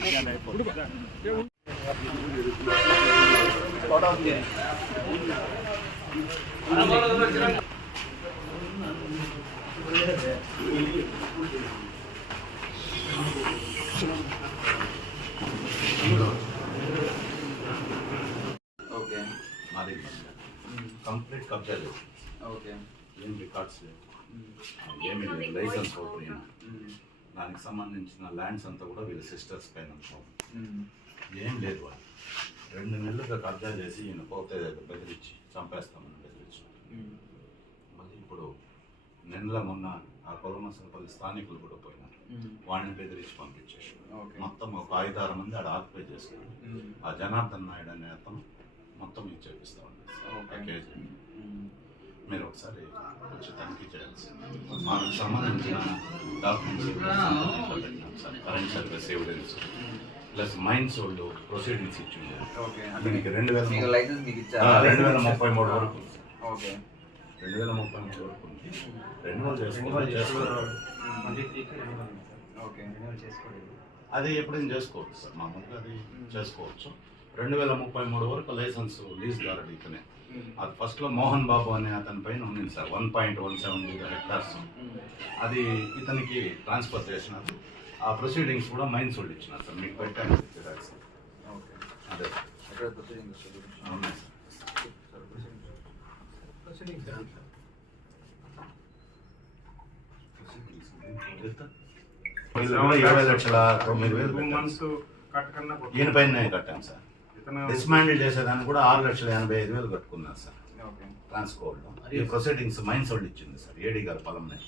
Okay, మాది complete కబ్జా లేదు. ఓకే, ఏం రికార్డ్స్ లేవు, ఏమి లేదు, లైసెన్స్ అవుతుంది. దానికి సంబంధించిన ల్యాండ్స్ అంతా కూడా వీళ్ళ సిస్టర్స్ పైన ఏం లేదు. వాళ్ళు 2 నెలలుగా కబ్జా చేసి ఈయన పోతే బెదిరించి చంపేస్తామని బెదిరించి మళ్ళీ ఇప్పుడు మొన్న ఆ కొలమసలపల్లి స్థానికులు కూడా పోయినారు, వాడిని బెదిరించి పంపించేసి మొత్తం ఒక 5-6 మంది ఆడ ఆక్యుపై చేసుకున్నారు. ఆ జనార్దన్ నాయుడు అనే అతను మొత్తం ఇది చేపిస్తా ఉన్నారు. కేజీ మీరు ఒకసారి వచ్చి తనిఖీ చేయాల్సి, మాకు సంబంధించిన documents current service evidence plus mines వాళ్ళు ప్రొసీడింగ్స్ ఇచ్చింది. దీనికి 2033 వరకు 2033 వరకు రెన్యువల్ చేసుకోవాలి. అది ఎప్పుడైనా చేసుకోవచ్చు సార్, మామూలుగా అది చేసుకోవచ్చు. 2033 వరకు లైసెన్స్ లీజ్ గార్డ్ ఇతనే. అది ఫస్ట్లో మోహన్ బాబు అనే అతని పైన ఉంది సార్, 1.170 హెక్టార్స్. అది ఇతనికి ట్రాన్స్ఫర్ చేసినారు. ఆ ప్రొసీడింగ్స్ కూడా మైన్స్ వాళ్ళు ఇచ్చినారు సార్, మీకు పెట్టాను సార్. అదే అవునా సార్. 20,09,000 ఈయన పైన కట్టాను సార్. డిస్మాండిల్ చేసేదాన్ని కూడా 6,85,000 కట్టుకున్నారు సార్ ట్రాన్స్కోడ్లో. ఈ ప్రొసీడింగ్స్ మైన్స్ వాళ్ళు ఇచ్చింది సార్, ఏడీ గారు పొలంనే.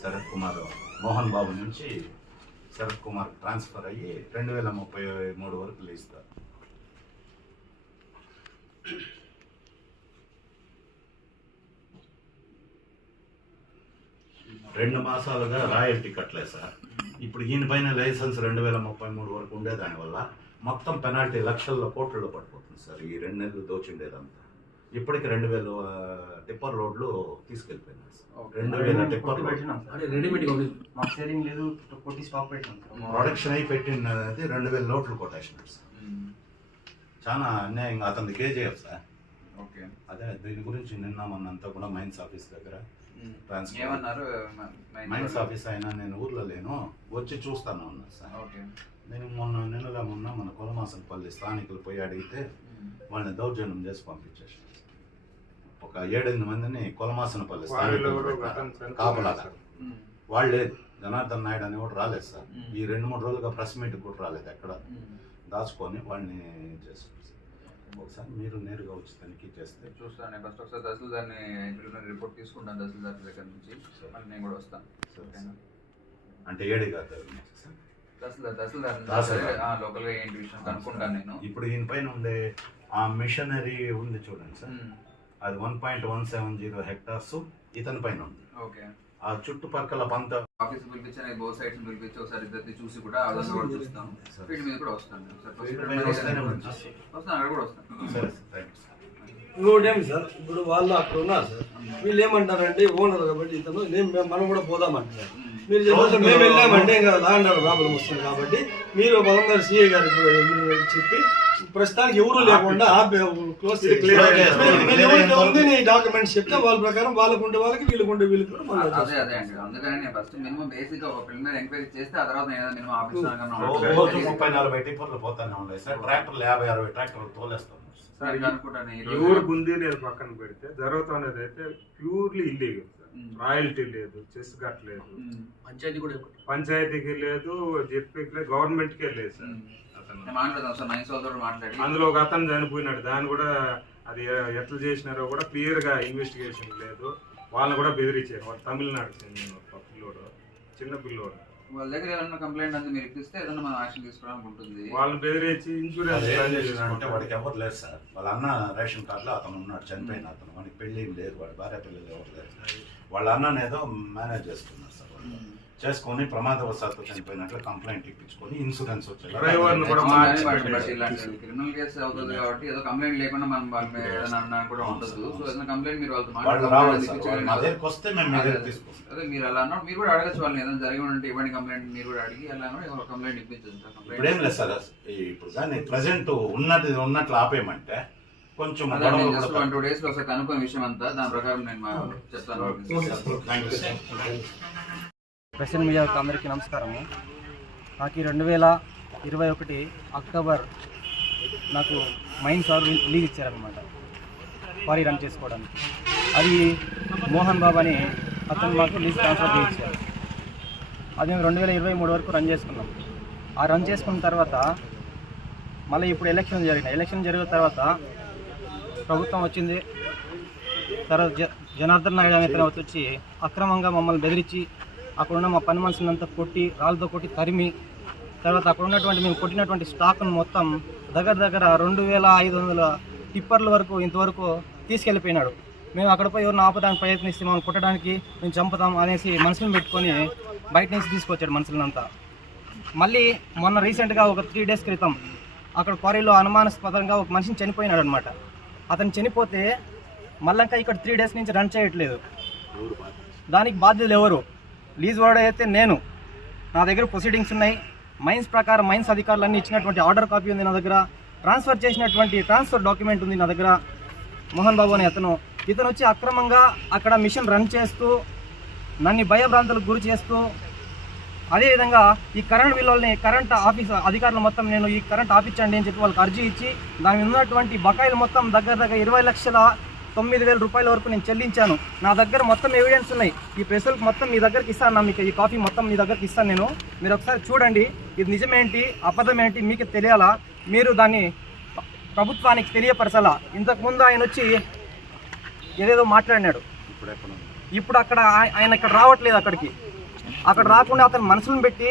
శరత్ కుమార్ మోహన్ బాబు నుంచి శరత్ కుమార్ ట్రాన్స్ఫర్ అయ్యి 2033 వరకు లీస్తారు. రెండు మాసాలుగా రాయల్టీ కట్టలేదు సార్. ఇప్పుడు ఈయన పైన లైసెన్స్ 2033 వరకు ఉండే దానివల్ల మొత్తం పెనాల్టీ లక్షల్లో కోట్లలో పడిపోతుంది సార్. ఈ 2 నెలలు దోచిండేదంతా ఇప్పటికి 2,000 టిప్పర్ లోడ్లు తీసుకెళ్ళిపోయినారు సార్. 2,000 టిప్పర్ ప్రొడక్షన్ అయి పెట్టినది 2,000 లోడ్లు కొట్టేసినారు సార్. చాలా అన్యాయంగా అతని కేజీఎఫ్ సార్. అదే దీని గురించి నిన్న మొన్నంతా కూడా మైన్స్ ఆఫీస్ దగ్గర మైన్స్ ఆఫీస్ అయినా నేను ఊర్లో లేను, వచ్చి చూస్తాను ఉన్నారు సార్. నేను నిన్నగా మొన్న మన కొలమాసనపల్లి స్థానికులు పోయి అడిగితే వాళ్ళని దౌర్జన్యం చేసి పంపించేసి ఒక 7-8 మందిని కొలమాసనపల్లి స్థానికులు కాపలాగా. వాళ్ళు లేదు, జనార్దన్ నాయుడు అని కూడా రాలేదు సార్. ఈ 2-3 రోజులుగా ప్రెస్ మీట్ కూడా రాలేదు, ఎక్కడ దాచుకొని వాళ్ళని చేస్తారు. ఒకసారి మీరు నేరుగా వచ్చి తనిఖీ చేస్తే చూస్తాను. ఫస్ట్ ఒకసారి తహసీల్దార్ని రిపోర్ట్ తీసుకుంటాను, తహసీల్దార్ దగ్గర నుంచి నేను కూడా వస్తాను. అంటే ఏడీ గారు తహసీల్దార్ లోకల్గా ఏంటి విషయం కనుక్కుంటాను నేను. ఇప్పుడు ఈయన పైన ఉండే ఆ మిషనరీ ఉంది చూడండి సార్, అది 1.170 హెక్టార్స్ ఇతని పైన ఉంది. ఓకే, ఆ చుట్టుపక్కల పంత ఆఫీస్ పిలిపించి బోత్ సైడ్స్ పిలిపించి ఒకసారి ఇద్దరిని చూసి కూడా అదొక కూడా చూస్తాం. వీటి మీద కూడా వస్తాను అక్కడ కూడా వస్తాను. సరే సార్. ఇంకోటేమి సార్, ఇప్పుడు వాళ్ళు అక్కడ ఉన్నారు సార్, వీళ్ళు ఏమంటారంటే ఓనర్ కాబట్టి ఇతను మనం కూడా పోదామంటున్నారు. మీరు చెప్పాలి మేము వెళ్ళామంటే ఇంకా ల్యాండ్ ప్రాబ్లం వస్తుంది కాబట్టి మీరు బలంగా సిఐ గారికి కూడా చెప్పి ప్రస్తుతానికి ఎవరు లేకుండా క్లోజ్ డాక్యుమెంట్స్ చెప్తే వాళ్ళ ప్రకారం వాళ్ళకుంటే వాళ్ళకి వీళ్ళకుంటే వీళ్ళకి అదే అండి. అందుకని నేను ఫస్ట్ మినిమం బేసిక్ ఒక ప్రిలిమినరీ ఎంక్వైరీ చేస్తే ఆ తర్వాత నేను మినిమం ఆఫీస్ 30-40 టిప్పర్లు పోతానే ఉన్నాయి సార్. ట్రాక్టర్లు 50-60 ట్రాక్టర్లు తోలేస్తాం అనుకుంటాను. ఎవరు బుందీ లేదు పక్కన పెడితే జరుగుతున్నది అయితే ప్యూర్లీ ఇల్లీగల్. రాయల్టీ లేదు, చెస్ కట్టలేదు, పంచాయతీకి లేదు, జెడ్పీకి లేదు, గవర్నమెంట్కే లేదు సార్. అందులో ఒక అతను చనిపోయినాడు, దాన్ని కూడా అది ఎట్లా చేసినారో కూడా క్లియర్ గా ఇన్వెస్టిగేషన్ లేదు. వాళ్ళని కూడా బెదిరించారు. వాడు తమిళనాడు చెందిన పిల్లోడు, చిన్న పిల్లోడు. వాళ్ళ దగ్గర ఏదైనా కంప్లైంట్ అంతా మీరు ఇప్పిస్తే ఏదైనా మనం యాక్షన్ తీసుకోవడానికి ఉంటుంది. వాళ్ళని బెదిరించి ఇన్సూరెన్స్ వాడికి ఎవరు లేదు సార్. వాళ్ళ అన్న రేషన్ కార్డులో అతను ఉన్నాడు, చనిపోయిన అతను. వాడికి పెళ్లి లేదు, వాడి భార్య పిల్లలు ఎవరు లేదు. వాళ్ళ అన్ననేదో మేనేజ్ చేసుకున్నారు సార్. చేసుకొని ప్రమాదవశాత్తు చనిపోయినట్లు కంప్లైంట్ ఇప్పించుకొని ఇన్సూరెన్స్ వచ్చేలా డ్రైవర్ని కూడా బట్ ఇలాంటి క్రిమినల్ కేసు అవుతుంది కాబట్టి ఏదో కంప్లైంట్ లేకుండా మనం వాళ్ళ మీద ఏదైనా అన్నా కూడా ఉండదు. సో ఏదైనా కంప్లైంట్ మీరు వాళ్ళతో వాళ్ళు రావాలి సార్, వాళ్ళు మా దగ్గరికి వస్తే మేము మీ దగ్గర తీసుకొస్తాం. అదే మీరు అలా అన్నా మీరు కూడా అడగచ్చు వాళ్ళని, ఏదైనా జరిగి ఉంటే ఇవ్వండి కంప్లైంట్, మీరు కూడా అడిగి అలా కంప్లైంట్ ఇప్పించచ్చు సార్. ఇప్పుడు ఏం లేదు సార్, ఇప్పుడు కానీ ప్రజెంట్ ఉన్నట్లు ఆపేయమంటే కొంచెం అదే నేను జస్ట్ 1-2 days లో ఒకసారి కనుక్కున్న విషయం అంతా, దాని ప్రకారం నేను చెప్తాను. ప్రెసిడెంట్ మీడియాకు అందరికీ నమస్కారము. నాకు 2021 అక్టోబర్ నాకు మైన్స్ లీజ్ ఇచ్చారనమాట క్వారీ రన్ చేసుకోవడానికి. అది మోహన్ బాబు అని అతను మాకు లీజ్ ట్రాన్స్ఫర్ చేయించారు. అది మేము 2023 వరకు రన్ చేసుకున్నాం. ఆ రన్ చేసుకున్న తర్వాత మళ్ళీ ఇప్పుడు ఎలక్షన్ జరిగిన తర్వాత ప్రభుత్వం వచ్చింది. తర్వాత జనార్దన్ నాయుడు అనే అతను వచ్చి అక్రమంగా మమ్మల్ని బెదిరించి అక్కడున్న మా పని మనుషులంతా కొట్టి రాళ్ళతో కొట్టి తరిమి, తర్వాత అక్కడ ఉన్నటువంటి మేము కొట్టినటువంటి స్టాక్ను మొత్తం దగ్గర 2500 టిప్పర్ల వరకు ఇంతవరకు తీసుకెళ్ళిపోయినాడు. మేము అక్కడ పోయి ఎవరిని ఆపడానికి ప్రయత్నిస్తే మమ్మల్ని కొట్టడానికి మేము చంపుతాం అనేసి మనుషులను పెట్టుకొని బయట నుంచి తీసుకొచ్చాడు మనుషులంతా. మళ్ళీ మొన్న రీసెంట్గా ఒక 3 days క్రితం అక్కడ క్వారీలో అనుమానాస్పదంగా ఒక మనిషిని చనిపోయినాడు అనమాట. అతను చనిపోతే మళ్ళీ ఇక్కడ 3 days నుంచి రన్ చేయట్లేదు. దానికి బాధ్యతలు ఎవరు? లీజ్ వాడు అయితే నేను, నా దగ్గర ప్రొసీడింగ్స్ ఉన్నాయి. మైన్స్ ప్రకారం మైన్స్ అధికారులన్నీ ఇచ్చినటువంటి ఆర్డర్ కాపీ ఉంది నా దగ్గర. ట్రాన్స్ఫర్ చేసినటువంటి ట్రాన్స్ఫర్ డాక్యుమెంట్ ఉంది నా దగ్గర. మోహన్ బాబు అనే ఇతను వచ్చి అక్రమంగా అక్కడ మిషన్ రన్ చేస్తూ నన్ను భయభ్రాంతులకు గురి చేస్తూ, అదేవిధంగా ఈ కరెంట్ బిల్లుల్ని కరెంట్ ఆఫీస్ అధికారులు మొత్తం నేను ఈ కరెంట్ ఆపించండి అని చెప్పి వాళ్ళకి అర్జీ ఇచ్చి దాని ఉన్నటువంటి బకాయిలు మొత్తం దగ్గర 20,09,000 రూపాయల వరకు నేను చెల్లించాను. నా దగ్గర మొత్తం ఎవిడెన్స్ ఉన్నాయి. ఈ ప్రెస్లకు మొత్తం మీ దగ్గరికి ఇస్తాను, మీకు ఈ కాపీ మొత్తం మీ దగ్గరికి ఇస్తాను నేను. మీరు ఒకసారి చూడండి, ఇది నిజమేంటి అబద్ధం ఏంటి మీకు తెలియాలా, మీరు దాన్ని ప్రభుత్వానికి తెలియపరచాలా. ఇంతకుముందు ఆయన వచ్చి ఏదేదో మాట్లాడినాడు. ఇప్పుడు అక్కడ ఆయన ఇక్కడ రావట్లేదు. అక్కడ రాకుండా అతను మనుషులను పెట్టి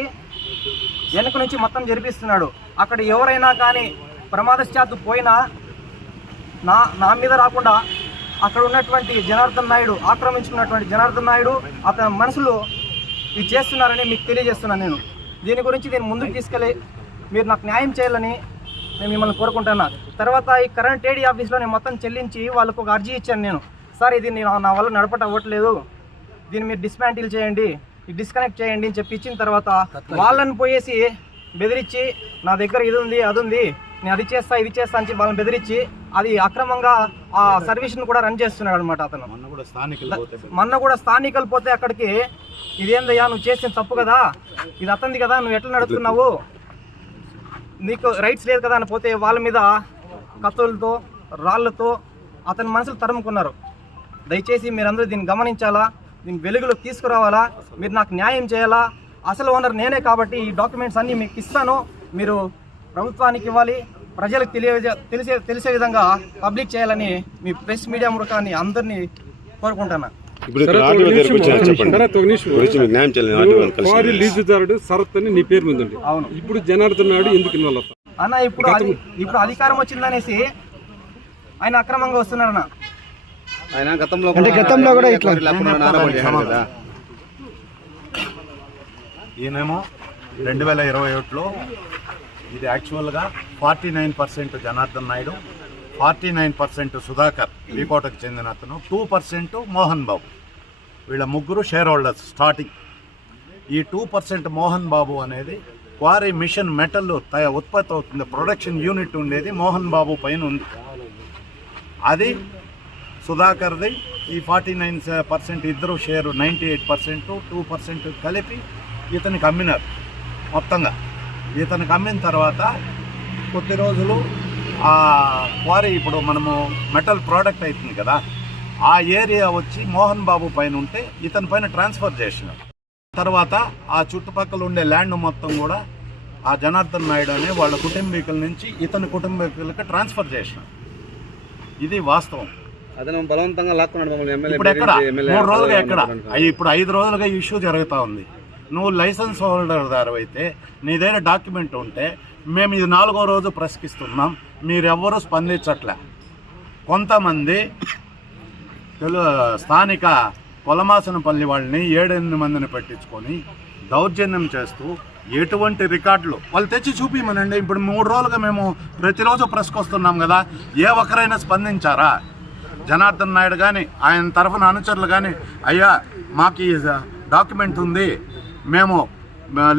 వెనక నుంచి మొత్తం జరిపిస్తున్నాడు. అక్కడ ఎవరైనా కానీ ప్రమాదశాత్తు పోయినా నా మీద రాకుండా అక్కడ ఉన్నటువంటి జనార్దన్ నాయుడు, ఆక్రమించుకున్నటువంటి జనార్దన్ నాయుడు అతని మనుషులు ఇది చేస్తున్నారని మీకు తెలియజేస్తున్నాను. దీని గురించి నేను ముందుకు తీసుకెళ్ళి మీరు నాకు న్యాయం చేయాలని నేను మిమ్మల్ని కోరుకుంటున్నా. తర్వాత ఈ కరెంట్ ఏడీ ఆఫీస్లో నేను మొత్తం చెల్లించి వాళ్ళకు ఒక అర్జీ ఇచ్చాను నేను. సార్ ఇది నా వల్ల నడపటం అవ్వట్లేదు, దీన్ని మీరు డిస్మాంటిల్ చేయండి, డిస్కనెక్ట్ చేయండి అని చెప్పి ఇచ్చిన తర్వాత వాళ్ళని పోయేసి బెదిరించి నా దగ్గర ఇది ఉంది అది ఉంది నేను అది చేస్తా ఇది చేస్తా అని చెప్పి వాళ్ళని బెదిరించి అది అక్రమంగా ఆ సర్వీస్ను కూడా రన్ చేస్తున్నాడు అనమాట అతను. మొన్న కూడా స్థానికులు పోతే అక్కడికి ఇదేందయ్యా నువ్వు చేసిన తప్పు కదా, ఇది అతనిది కదా, నువ్వు ఎట్లా నడుపుతున్నావు, నీకు రైట్స్ లేదు కదా అని పోతే వాళ్ళ మీద కత్తులతో రాళ్లతో అతని మనుషులు తరుముకున్నారు. దయచేసి మీరందరూ దీన్ని గమనించాలా, దీన్ని వెలుగులోకి తీసుకురావాలా, మీరు నాకు న్యాయం చేయాలా. అసలు ఓనర్ నేనే కాబట్టి ఈ డాక్యుమెంట్స్ అన్నీ మీకు ఇస్తాను, మీరు ప్రభుత్వానికి ఇవ్వాలి, ప్రజలకు తెలిసే విధంగా పబ్లిక్ చేయాలని మీ ప్రెస్ మీడియా ముఖాన్ని అందరినీ కోరుకుంటున్నా. లీజుదారుడు శరత్ అని నీ పేరు మీద ఉంది. అవును. ఇప్పుడు జనార్దన్ నాయుడు ఎందుకు ఇన్వాల్వ్ అవుతారు అన్న? ఇప్పుడు అధికారం వచ్చిందనేసి ఆయన అక్రమంగా వస్తున్నారన్న. గతంలో కూడా ఇట్లా ఈయనేమో 2021లో ఇది యాక్చువల్గా 49% జనార్దన్ నాయుడు, 49% సుధాకర్ వీకోటకు చెందిన అతను, 2% మోహన్ బాబు. వీళ్ళ ముగ్గురు షేర్ హోల్డర్స్ స్టార్టింగ్. ఈ 2% మోహన్ బాబు అనేది క్వారీ మిషన్ మెటల్ ఉత్పత్తి అవుతుంది, ప్రొడక్షన్ యూనిట్ ఉండేది మోహన్ బాబు పైన ఉంది. అది సుధాకర్ది. ఈ 49% ఇద్దరు షేరు 98%, 2% కలిపి ఇతనికి అమ్మినారు. మొత్తంగా ఇతనికి అమ్మిన తర్వాత కొద్ది రోజులు ఆ క్వారీ ఇప్పుడు మనము మెటల్ ప్రోడక్ట్ అవుతుంది కదా, ఆ ఏరియా వచ్చి మోహన్ బాబు పైన ఉంటే ఇతని పైన ట్రాన్స్ఫర్ చేసినారు. తర్వాత ఆ చుట్టుపక్కల ఉండే ల్యాండ్ మొత్తం కూడా ఆ జనార్దన్ నాయుడు అనే వాళ్ళ కుటుంబీకుల నుంచి ఇతని కుటుంబీకులకు ట్రాన్స్ఫర్ చేసినారు. ఇది వాస్తవం. బలవంతంగా లాక్కున్నాడు. ఇప్పుడు ఎక్కడ 3 రోజులుగా ఎక్కడ ఇప్పుడు 5 రోజులుగా ఇష్యూ జరుగుతూ ఉంది. నువ్వు లైసెన్స్ హోల్డర్ దారు అయితే నీ దగ్గర డాక్యుమెంట్ ఉంటే మేము ఇది 4వ రోజు ప్రశ్నిస్తున్నాం, మీరెవ్వరూ స్పందించట్లే. కొంతమంది స్థానిక కొలమాసనపల్లి వాళ్ళని 7-8 మందిని పెట్టించుకొని దౌర్జన్యం చేస్తూ ఎటువంటి రికార్డులు వాళ్ళు తెచ్చి చూపించమనండి. ఇప్పుడు 3 రోజులుగా మేము ప్రతిరోజు ప్రెస్కి వస్తున్నాం కదా, ఏ ఒక్కరైనా స్పందించారా? జనార్దన్ నాయుడు కానీ ఆయన తరఫున అనుచరులు కానీ అయ్యా మాకు ఈ డాక్యుమెంట్ ఉంది, మేము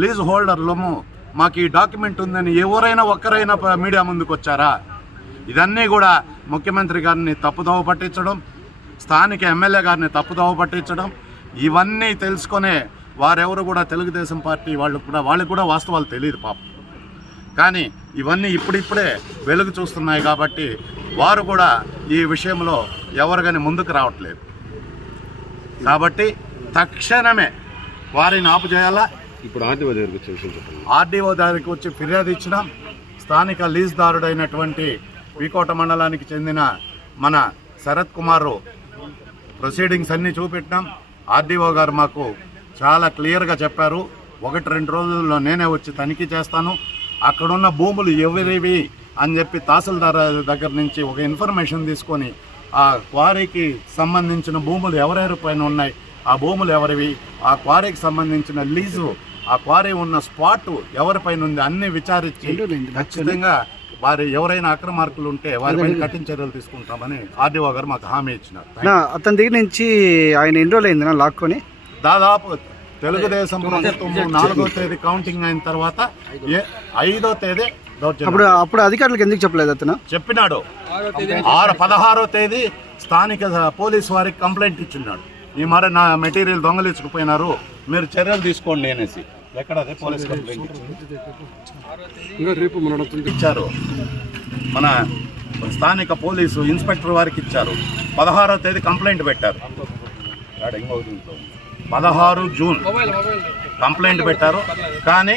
లీజ్ హోల్డర్లము, మాకు ఈ డాక్యుమెంట్ ఉందని ఎవరైనా ఒక్కరైనా మీడియా ముందుకు వచ్చారా? ఇదన్నీ కూడా ముఖ్యమంత్రి గారిని తప్పుదోవ పట్టించడం, స్థానిక ఎమ్మెల్యే గారిని తప్పుదోవ పట్టించడం, ఇవన్నీ తెలుసుకునే వారెవరు కూడా తెలుగుదేశం పార్టీ వాళ్ళకు కూడా వాస్తవాలు తెలియదు పాపం. కానీ ఇవన్నీ ఇప్పుడిప్పుడే వెలుగు చూస్తున్నాయి కాబట్టి వారు కూడా ఈ విషయంలో ఎవరు కానీ ముందుకు రావట్లేదు. కాబట్టి తక్షణమే వారిని ఆపు చేయాలా. ఇప్పుడు ఆర్డీఓ దగ్గరికి వచ్చే విషయం చెప్పండి. ఆర్డీఓ దగ్గరికి వచ్చి ఫిర్యాదు ఇచ్చినాం. స్థానిక లీజ్దారుడైనటువంటి వీకోట మండలానికి చెందిన మన శరత్ కుమార్ ప్రొసీడింగ్స్ అన్నీ చూపెట్టినాం. ఆర్డీఓ గారు మాకు చాలా క్లియర్గా చెప్పారు, 1-2 రోజుల్లో నేనే వచ్చి తనిఖీ చేస్తాను, అక్కడున్న భూములు ఎవరివి అని చెప్పి తహసీల్దార్ దగ్గర నుంచి ఒక ఇన్ఫర్మేషన్ తీసుకొని ఆ క్వారీకి సంబంధించిన భూములు ఎవరెవరి పైన ఉన్నాయి, ఆ భూములు ఎవరివి, ఆ క్వారీకి సంబంధించిన లీజు, ఆ క్వారీ ఉన్న స్పాట్ ఎవరిపైన ఉంది అన్నీ విచారించి ఖచ్చితంగా వారి ఎవరైనా అక్రమార్కులు ఉంటే వారిపైన కఠిన చర్యలు తీసుకుంటామని ఆర్డీఓ గారు మాకు హామీ ఇచ్చినారు. అతని దగ్గర నుంచి ఆయన ఎన్ని రోజులు అయింది లాక్కొని? దాదాపు తెలుగుదేశం ప్రభుత్వం 4వ తేదీ కౌంటింగ్ అయిన తర్వాత 5వ తేదీ అప్పుడు అధికారులకు ఎందుకు చెప్పలేదు? అతను చెప్పినాడు. 16వ తేదీ స్థానిక పోలీసు వారికి కంప్లైంట్ ఇచ్చిన్నాడు, ఈ మరి నా మెటీరియల్ దొంగలించుకుపోయినారు, మీరు చర్యలు తీసుకోండి అనేసి. ఎక్కడ అదే పోలీస్ కంప్లైంట్ ఇచ్చారు, మన స్థానిక పోలీసు ఇన్స్పెక్టర్ వారికి ఇచ్చారు. 16వ తేదీ కంప్లైంట్ పెట్టారు, 16 జూన్ కంప్లైంట్ పెట్టారు. కానీ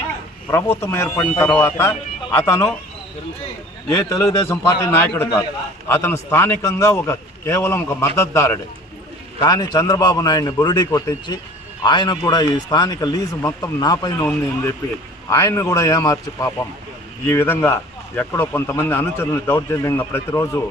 ప్రభుత్వం ఏర్పడిన తర్వాత అతను ఏ తెలుగుదేశం పార్టీ నాయకుడు కాదు, అతను స్థానికంగా కేవలం ఒక మద్దతుదారుడే. కానీ చంద్రబాబు నాయుడిని బురిడీ కొట్టించి ఆయనకు కూడా ఈ స్థానిక లీజు మొత్తం నా పైన ఉంది అని చెప్పి ఆయన్ని కూడా ఏమార్చి పాపం ఈ విధంగా ఎక్కడో కొంతమంది అనుచరులను దౌర్జన్యంగా ప్రతిరోజు